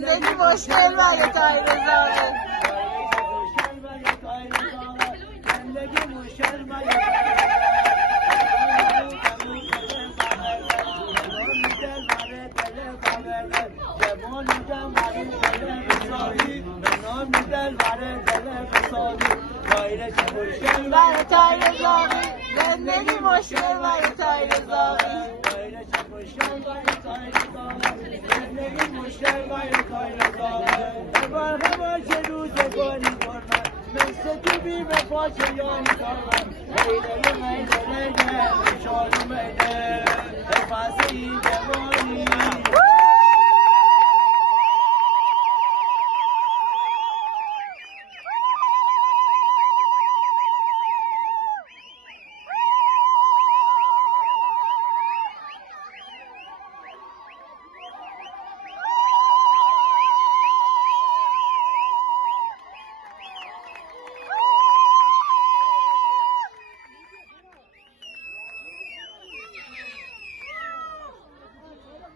زندگی مشکل و یه تایر زاره زندگی مشکل و یه تایر زاره مثل تو بی به پاچه یاری دارم میده میده میده شالو میده پس این جوانی